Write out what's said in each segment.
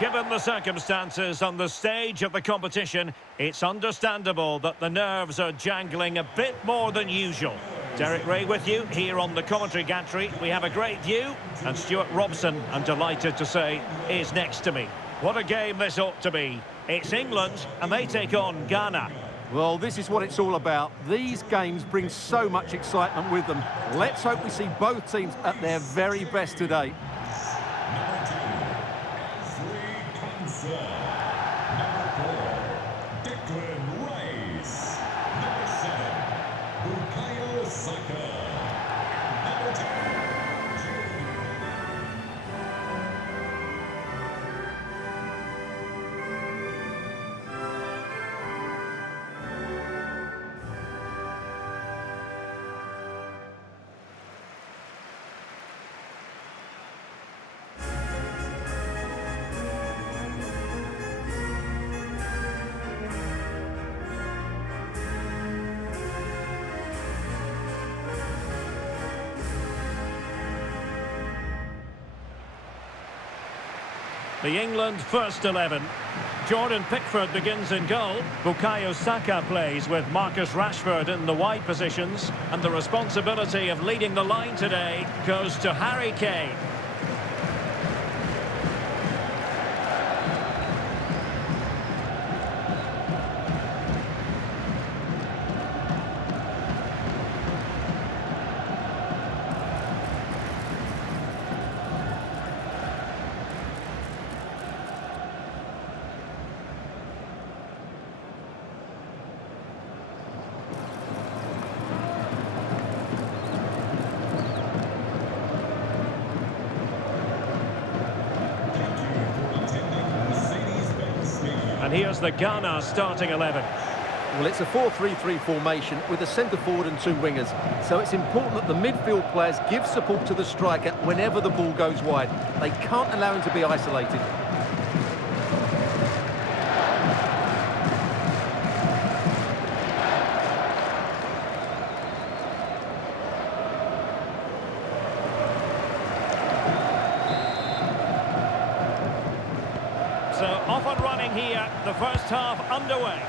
given the circumstances on the stage of the competition, it's understandable that the nerves are jangling a bit more than usual. Derek Ray with you here on the commentary gantry. We have a great view, and Stuart Robson, I'm delighted to say, is next to me. What a game this ought to be. It's England, and they take on Ghana. Well, this is what it's all about. These games bring so much excitement with them. Let's hope we see both teams at their very best today. The England first 11. Jordan Pickford begins in goal. Bukayo Saka plays with Marcus Rashford in the wide positions. And the responsibility of leading the line today goes to Harry Kane. And here's the Ghana starting 11. Well, it's a 4-3-3 formation with a centre forward and two wingers. So it's important that the midfield players give support to the striker whenever the ball goes wide. They can't allow him to be isolated. So off and running here, the first half underway.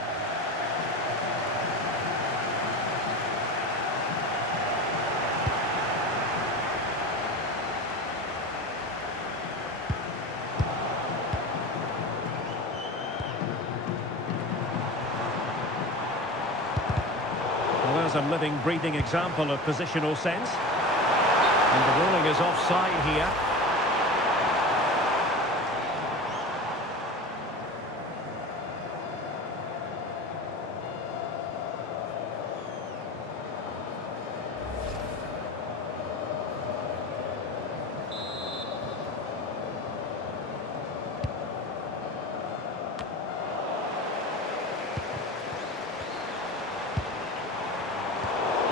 Well, there's a living, breathing example of positional sense. And the ruling is offside here.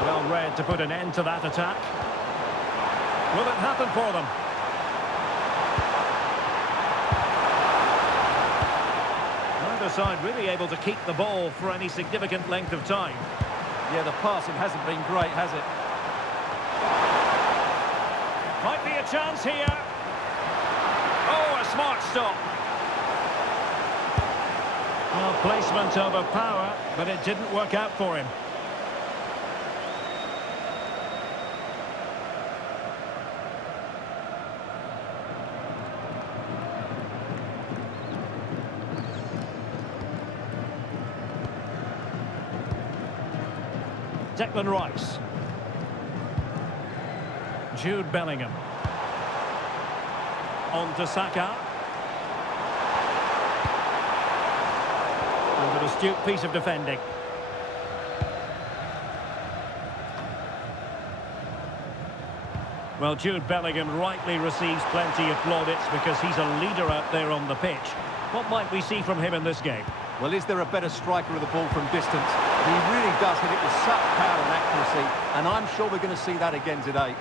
Well read to put an end to that attack. Will it happen for them? Neither side really able to keep the ball for any significant length of time. Yeah, the passing hasn't been great, has it? Might be a chance here. Oh, a smart stop. Well, placement over power, but it didn't work out for him. Declan Rice. Jude Bellingham. On to Saka. And an astute piece of defending. Well, Jude Bellingham rightly receives plenty of plaudits because he's a leader out there on the pitch. What might we see from him in this game? Well, is there a better striker of the ball from distance? He really does hit it with such power and accuracy, and I'm sure we're going to see that again today.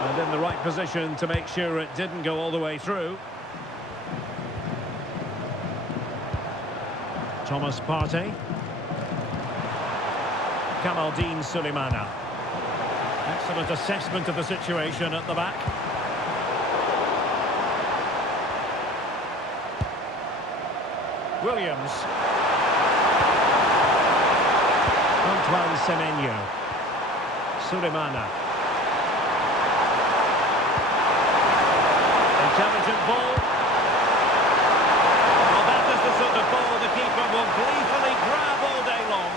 And in the right position to make sure it didn't go all the way through. Thomas Partey. Kamaldeen Sulemana. Let's Excellent assessment of the situation at the back. Williams. Antoine Semenyo. Sulemana. Intelligent ball. Well, that is the sort of ball the keeper will gleefully grab all day long.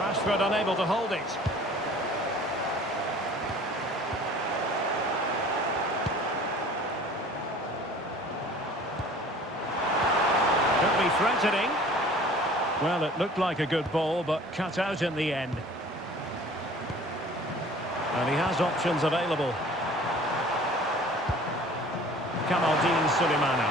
Rashford unable to hold it. Could be threatening. Well, it looked like a good ball, but cut out in the end. And he has options available. Kamaldeen Sulemana.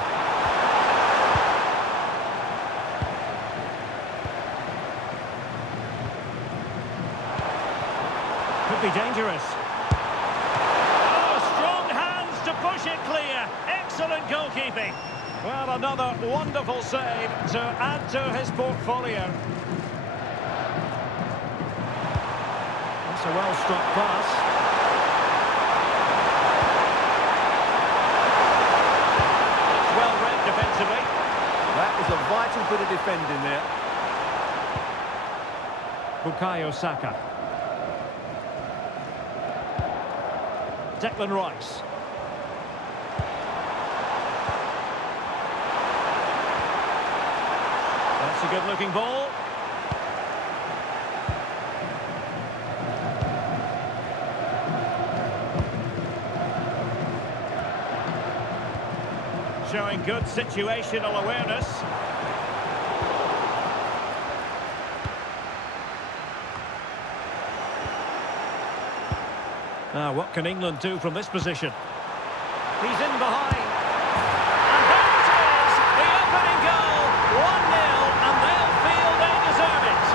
Could be dangerous. Oh, strong hands to push it clear. Excellent goalkeeping. Well, another wonderful save to add to his portfolio. That's a well-struck pass. It's well read defensively. That was a vital bit of defending there. Bukayo Saka. Declan Rice. That's a good-looking ball. Showing good situational awareness. Now, what can England do from this position? He's in behind. And there it is! The opening goal! 1-0, and they'll feel they deserve it.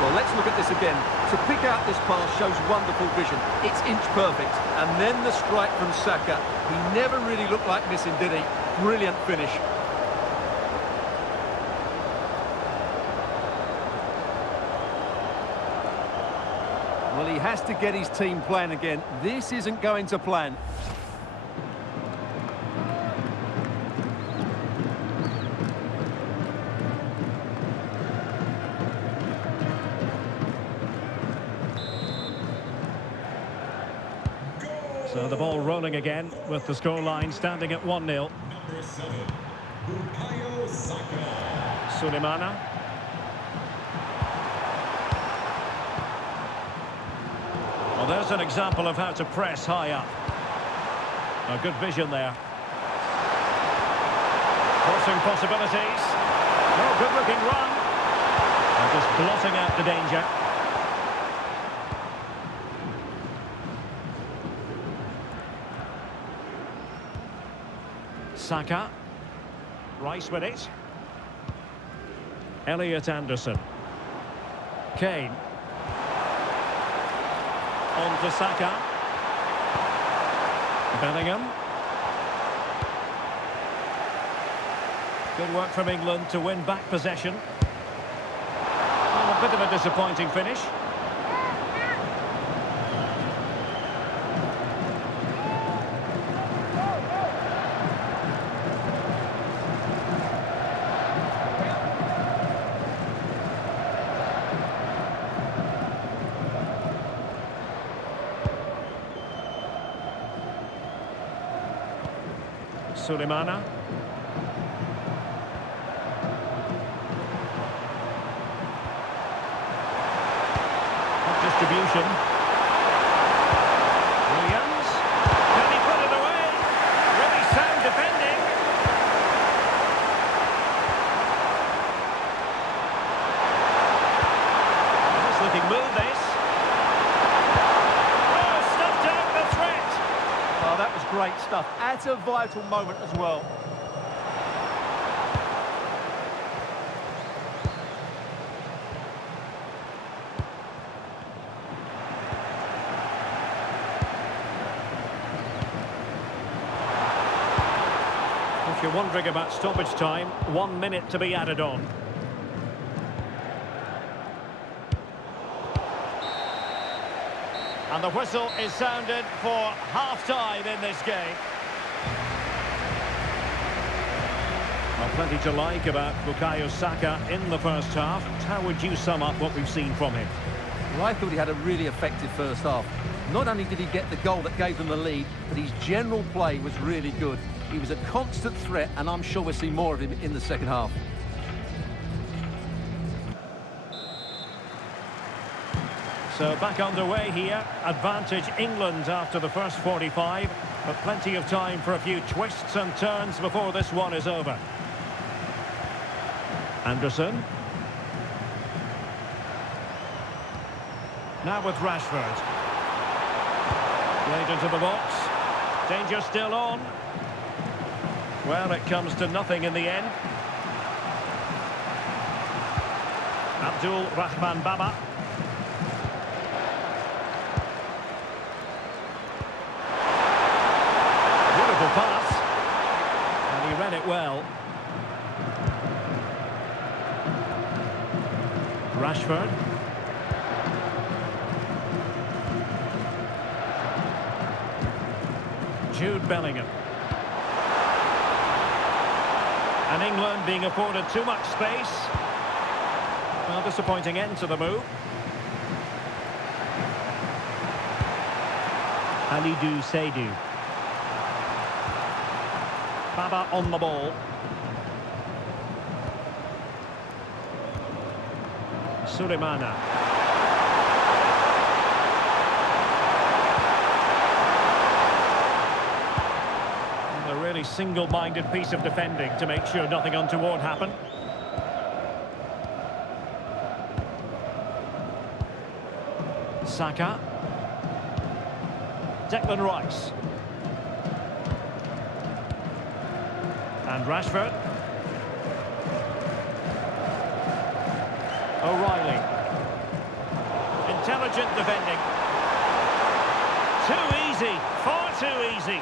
Well, let's look at this again. To pick out this pass shows wonderful vision. It's inch perfect. And then the strike from Saka. He never really looked like missing, did he? Brilliant finish. Well, he has to get his team playing again. This isn't going to plan. So the ball rolling again with the scoreline standing at 1-0. Number 7, Bukayo Saka. Sulemana. Well, there's an example of how to press high up. A good vision there. Crossing possibilities. Oh, good-looking run. And just blotting out the danger. Saka. Rice with it. Elliot Anderson. Kane. On to Saka. Bellingham. Good work from England to win back possession. Well, a bit of a disappointing finish. Sulemana. Distribution. Williams. Can he put it away? Really sound defending. Nice looking move, this. Oh, stuffed out the threat. Oh, that was great stuff. At a vital moment as well. If you're wondering about stoppage time, 1 minute to be added on. And the whistle is sounded for half-time in this game. Well, plenty to like about Bukayo Saka in the first half. How would you sum up what we've seen from him? Well, I thought he had a really effective first half. Not only did he get the goal that gave them the lead, but his general play was really good. He was a constant threat, and I'm sure we'll see more of him in the second half. So back underway here. Advantage England after the first 45, but plenty of time for a few twists and turns before this one is over. Anderson. Now with Rashford. Played into the box. Danger still on. Well, it comes to nothing in the end. Abdul Rahman Baba. Beautiful pass. And he read it well. Rashford. Jude Bellingham. And England being afforded too much space. Well, disappointing end to the move. Halidou Seydou. Baba on the ball. Sulemana. A really single-minded piece of defending to make sure nothing untoward happened. Saka. Declan Rice. And Rashford. O'Reilly. Intelligent defending. Too easy. Far too easy.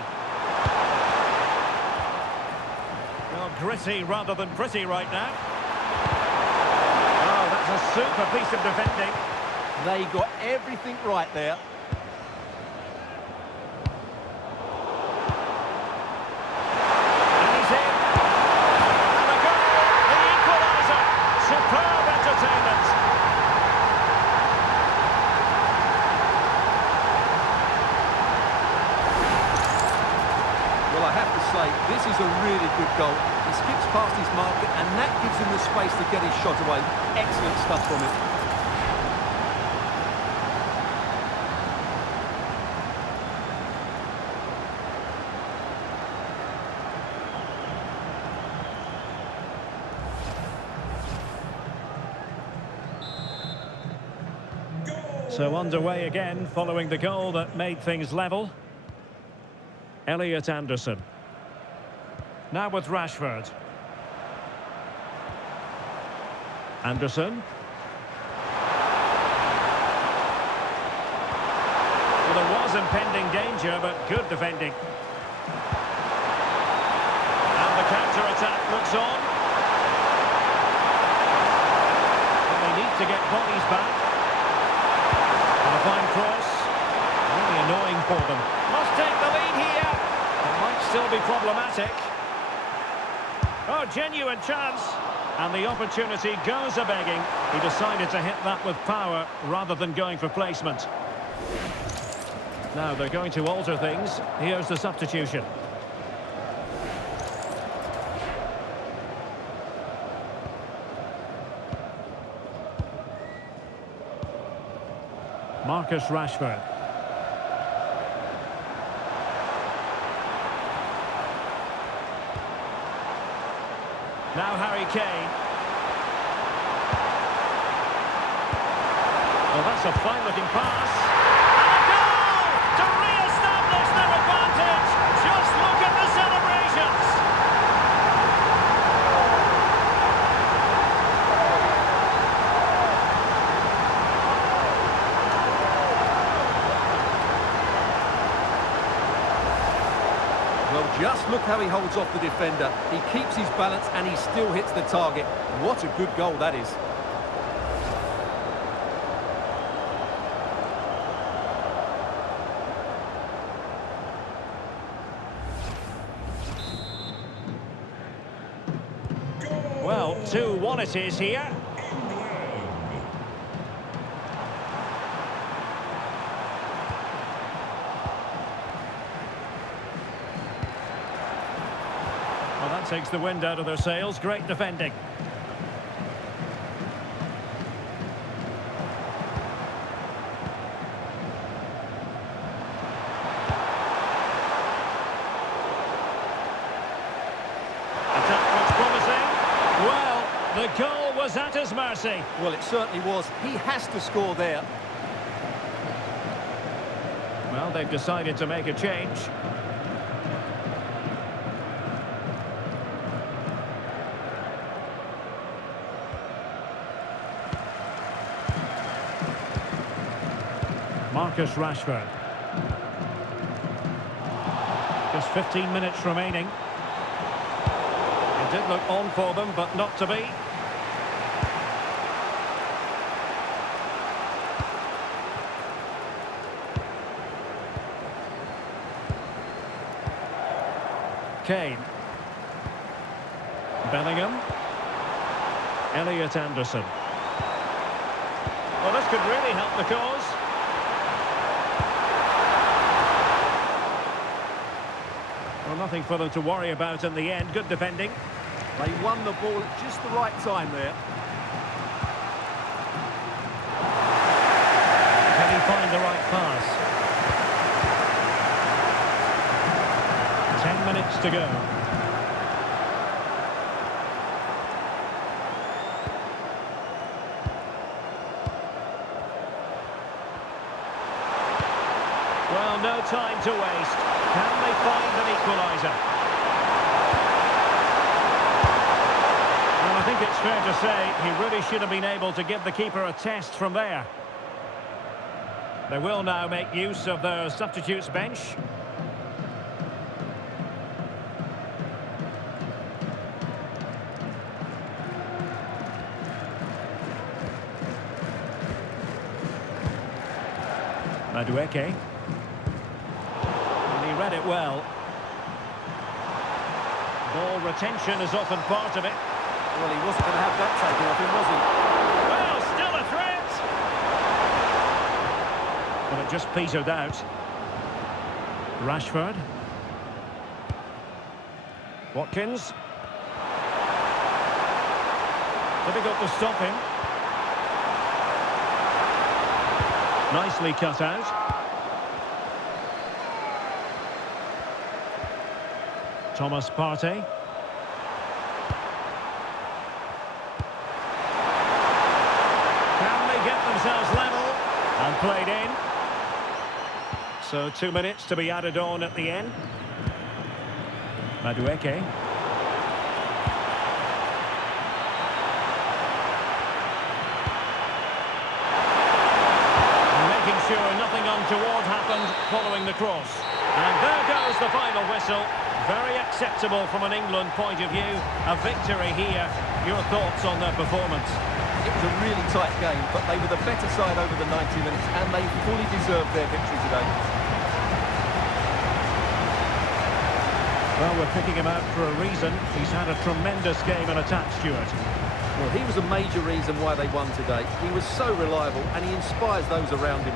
Well, gritty rather than pretty right now. Oh, that's a super piece of defending. They got everything right there. And he's in. And the goal, the equaliser. Superb entertainment. Well, I have to say, this is a really good goal. He skips past his marker, and that gives him the space to get his shot away. Excellent stuff from him. So underway again, following the goal that made things level. Elliot Anderson. Now with Rashford. Anderson. Well, there was impending danger, but good defending. And the counter-attack looks on. And they need to get bodies back. And a fine cross. Really annoying for them. Must take the lead here. It might still be problematic. Oh, genuine chance. And the opportunity goes a-begging. He decided to hit that with power rather than going for placement. Now they're going to alter things. Here's the substitution. Marcus Rashford. Now Harry Kane. Well, that's a fine-looking pass. And a goal to re-establish their advantage. Just look at the celebrations. Well, Just look how he holds off the defender. He keeps his balance and he still hits the target. What a good goal that is. Well, 2-1 it is here. Well, that takes the wind out of their sails. Great defending. Attack looks promising. Well, the goal was at his mercy. Well, it certainly was. He has to score there. Well, they've decided to make a change. Marcus Rashford. Just 15 minutes remaining. It did look on for them, but not to be. Kane. Bellingham. Elliot Anderson. Well, this could really help the cause. Well, nothing for them to worry about in the end. Good defending. They won the ball at just the right time there. Can he find the right pass? 10 minutes to go. Well, no time to waste. Can they find an equaliser? Well, I think it's fair to say he really should have been able to give the keeper a test from there. They will now make use of their substitutes bench. Madueke. And he read it well. Ball retention is often part of it. Well, he wasn't going to have that taken off him, was he? Well, still a threat! But it just petered out. Rashford. Watkins. Difficult to stop him. Nicely cut out. Thomas Partey. Can they get themselves level? And played in. So 2 minutes to be added on at the end. Madueke. Making sure nothing untoward happened following the cross. And there goes the final whistle. Very acceptable from an England point of view. A victory here. Your thoughts on their performance? It was a really tight game, but they were the better side over the 90 minutes, and they fully deserved their victory today. Well, we're picking him out for a reason. He's had a tremendous game in attack, Stuart. Well, he was a major reason why they won today. He was so reliable, and he inspires those around him.